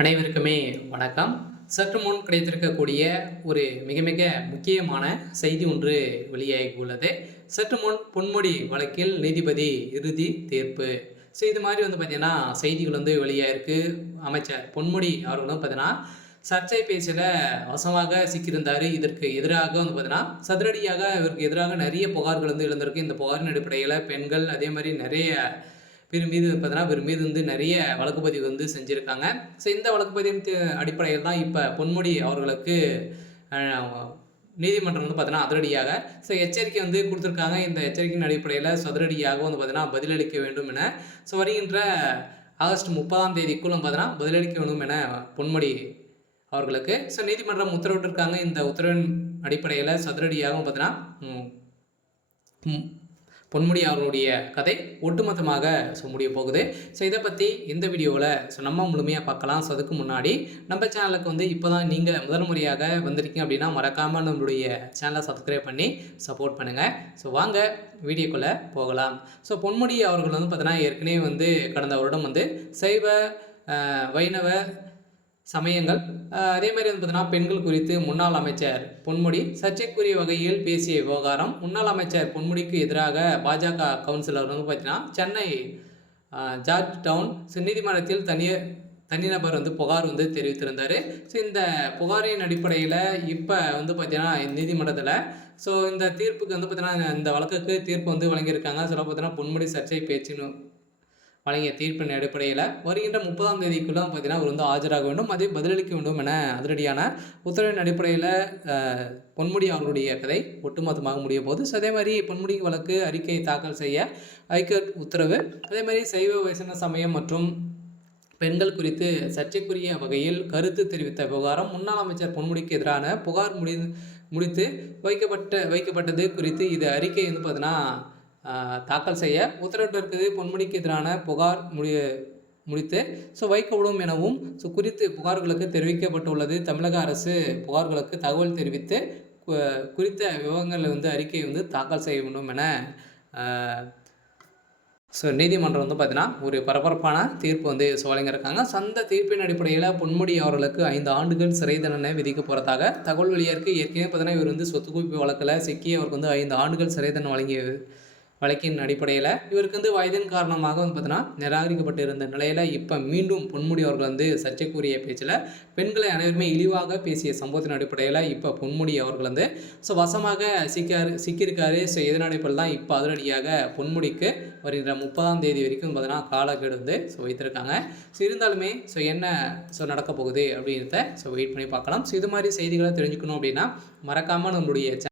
அனைவருக்குமே வணக்கம். சற்று முன் கிடைத்திருக்கக்கூடிய ஒரு மிக மிக முக்கியமான செய்தி ஒன்று வெளியாகியுள்ளது. சற்று முன் பொன்முடி வழக்கில் நீதிபதி இறுதி தீர்ப்பு. இது மாதிரி பார்த்தீங்கன்னா செய்திகள் வெளியாயிருக்கு. அமைச்சர் பொன்முடி அவர்கள் பார்த்தீங்கன்னா சர்ச்சை பேச்சில் வசமாக சிக்கியிருந்தார். இதற்கு எதிராக பார்த்தீங்கன்னா சதுரடியாக இவருக்கு எதிராக நிறைய புகார்கள் எழுந்திருக்கு. இந்த புகாரின் அடிப்படையில் பெண்கள் அதே மாதிரி நிறைய இவர் மீது பார்த்தீங்கன்னா இவர் மீது நிறைய வழக்கு பதிவு செஞ்சுருக்காங்க. ஸோ இந்த வழக்கு பதிவின் அடிப்படையில் தான் இப்போ பொன்முடி அவர்களுக்கு நீதிமன்றம் பார்த்தீங்கன்னா அதிரடியாக எச்சரிக்கை கொடுத்துருக்காங்க. இந்த எச்சரிக்கையின் அடிப்படையில் சதுரடியாக பார்த்தீங்கன்னா பதிலளிக்க வேண்டும் என வருகின்ற ஆகஸ்ட் 30ஆம் தேதிக்குள்ள பார்த்தீங்கன்னா பதிலளிக்க வேண்டும் என பொன்முடி அவர்களுக்கு நீதிமன்றம் உத்தரவிட்டிருக்காங்க. இந்த உத்தரவின் அடிப்படையில் சதுரடியாகவும் பார்த்தீங்கன்னா பொன்முடி அவர்களுடைய கதை ஒட்டுமொத்தமாக முடிய போகுது. இதை பற்றி இந்த வீடியோவில் நம்ம முழுமையாக பார்க்கலாம். அதுக்கு முன்னாடி நம்ம சேனலுக்கு இப்போ தான் நீங்கள் முதல் முறையாக வந்திருக்கீங்க அப்படின்னா மறக்காமல் நம்மளுடைய சேனலை சப்ஸ்கிரைப் பண்ணி சப்போர்ட் பண்ணுங்கள். வாங்க வீடியோக்குள்ளே போகலாம். பொன்முடி அவர்கள் பார்த்தீங்கன்னா ஏற்கனவே கடந்த வருடம் சைவ வைணவ சமயங்கள் அதே மாதிரி பார்த்தீங்கன்னா பெண்கள் குறித்து முன்னாள் அமைச்சர் பொன்முடி சர்ச்சைக்குரிய வகையில் பேசிய விவகாரம். முன்னாள் அமைச்சர் பொன்முடிக்கு எதிராக பாஜக கவுன்சிலர் பார்த்தீங்கன்னா சென்னை ஜார்ஜ் டவுன் நீதிமன்றத்தில் தனிநபர் புகார் தெரிவித்திருந்தார். இந்த புகாரின் அடிப்படையில் இப்போ பார்த்தீங்கன்னா நீதிமன்றத்தில் இந்த தீர்ப்புக்கு பார்த்தீங்கன்னா இந்த வழக்குக்கு தீர்ப்பு வழங்கியிருக்காங்க. பார்த்தீங்கன்னா பொன்முடி சர்ச்சை பேச்சுன்னு வழங்கிய தீர்ப்பின் அடிப்படையில் வருகின்ற 30ஆம் தேதிக்குள்ள பார்த்தீங்கன்னா அவர் ஆஜராக வேண்டும், அதை பதிலளிக்க வேண்டும் என அதிரடியான உத்தரவின் அடிப்படையில் பொன்முடி அவர்களுடைய கதை ஒட்டுமொத்தமாக முடிய போகுது. அதே மாதிரி பொன்முடி வழக்கு அறிக்கை தாக்கல் செய்ய ஹைகோர்ட் உத்தரவு. அதே மாதிரி சைவ வைஷ்ணவ சமயம் மற்றும் பெண்கள் குறித்து சர்ச்சைக்குரிய வகையில் கருத்து தெரிவித்த விவகாரம். முன்னாள் அமைச்சர் பொன்முடிக்கு எதிரான புகார் முடித்து வைக்கப்பட்டது குறித்து இது அறிக்கை பார்த்தீங்கன்னா தாக்கல் செய்ய உத்தரவிட்டிருக்கிறது. பொன்முடிக்கு எதிரான புகார் முடித்து வைக்கப்படும் எனவும் குறித்து புகார்களுக்கு தெரிவிக்கப்பட்டுள்ளது. தமிழக அரசு புகார்களுக்கு தகவல் தெரிவித்து குறித்த விவரங்கள் அறிக்கை தாக்கல் செய்ய வேண்டும் என நீதிமன்றம் பார்த்தீங்கன்னா ஒரு பரபரப்பான தீர்ப்பு வழங்கியிருக்காங்க. அந்த தீர்ப்பின் அடிப்படையில் பொன்முடி அவர்களுக்கு 5 ஆண்டுகள் சிறை தண்டனை விதிக்க போகிறதாக தகவல் வெளியாயிருக்கு. ஏற்கனவே பார்த்தீங்கன்னா இவர் சொத்து குவிப்பு வழக்கில் சிக்கி அவருக்கு 5 ஆண்டுகள் சிறை தண்டனை வழங்கிய வழக்கின் அடிப்படையில் இவருக்கு வயதின் காரணமாக பார்த்தீங்கன்னா நிராகரிக்கப்பட்டு இருந்த நிலையில் இப்போ மீண்டும் பொன்முடி அவர்கள் சர்ச்சைக்குரிய பேச்சில் பெண்களை அனைவருமே இழிவாக பேசிய சம்பவத்தின் அடிப்படையில் இப்போ பொன்முடி அவர்கள் வசமாக சிக்கியிருக்காரு. இதன் அடிப்படையில் தான் இப்போ அதிரடியாக பொன்முடிக்கு வருகின்ற 30ஆம் தேதி வரைக்கும் பார்த்தீங்கன்னா காலக்கெடு வைத்திருக்காங்க. இருந்தாலுமே என்ன நடக்க போகுது அப்படின்றத வெயிட் பண்ணி பார்க்கலாம். இது மாதிரி செய்திகளை தெரிஞ்சுக்கணும் அப்படின்னா மறக்காமல் நம்மளுடைய